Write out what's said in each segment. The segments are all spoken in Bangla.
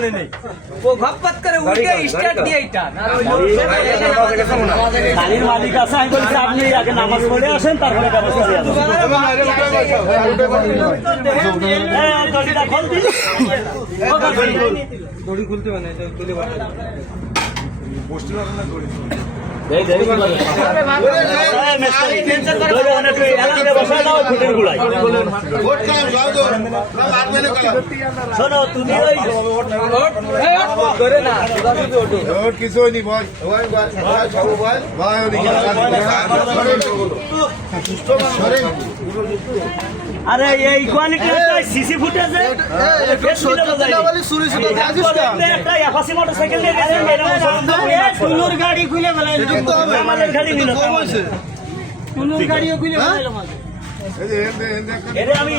মনে নেই ও ভাবপাত করে উঠে স্টার্ট দিয়ে এটা গাড়ির মালিক আছে আমি বলছি আপনি আগে নামাজ পড়ে আসেন তারপরে ব্যবস্থা দিয়ে দড়ি খুলতে মানে এটা তুলে বাড়া বসতে পারবো না দড়ি শোনো তুমি কিছু হয়নি ভাই আরে এই কোয়ালিটি সিসি ফুটেজে একটা এফাসি মোটরসাইকেল নিয়ে গেছেন সুন্দর গাড়ি খুলে ফেলাইল আমাদের গাড়ি নিল সুন্দর গাড়িও খুলে ফেলাইল এরে আমি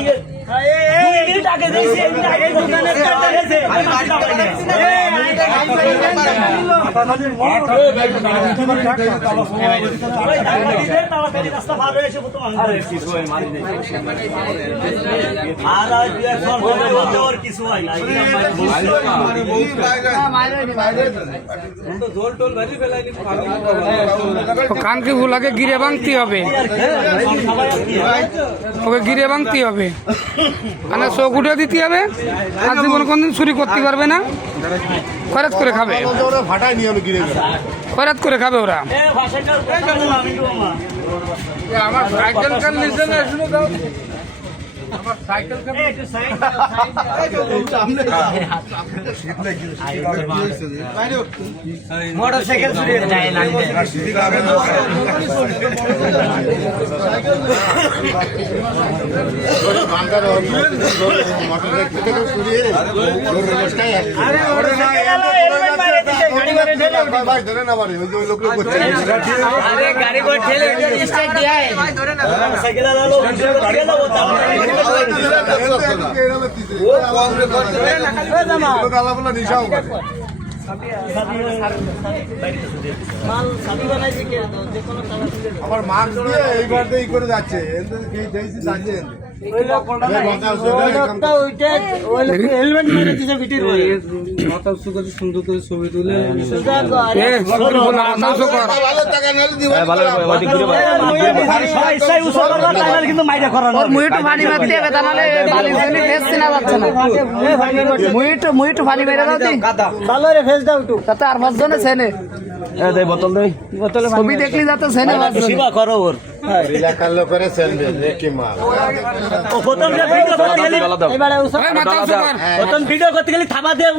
2 মিনিট আগে দিয়েছি এই আগে দোকানের কাছে গেছে রাস্তা ভালো এসে আর কিছু হয় না কানকে ভুলাকে গিরে ভাঙতে হবে ওকে গিরে ভাঙতে হবে মানে চোখ উঠে দিতে হবে আর জীবন কোনদিন চুরি করতে পারবে না খরচ করে খাবে ফাটাই নিয়ে গিরে খরচ করে খাবে ওরা আমার সাইকেল কান নিচে না শুনে দাও আমার সাইকেল কান মোটরসাইকেল চুরি যায় না গাড়ি করে ঠেলে স্টার্ট দিয়ে সাইকেল আলো আমার মাস্ক দিয়ে এইবার ই করে যাচ্ছে যাচ্ছে সুন্দর করে ছবি তুলে কিন্তু মাইরা করানো মুইটু পানি মারতে হবে তাহলে ফেস চেনা যাচ্ছে না মুইটু পানি মেরে দাও তুই ভালো রে ফেস দাও একটু তাতে আর 5 জনে চেনে বোতল দেই বোতলে ছবি দেখলি যাতে চেনে সেবা করো ওর কালো করে সেলবে দেখি মাল ও প্রথম যে ভিডিও করতে গেলি এবারে মাথা উঁচু কর প্রথম ভিডিও করতে গেলি থাবা দিয়ে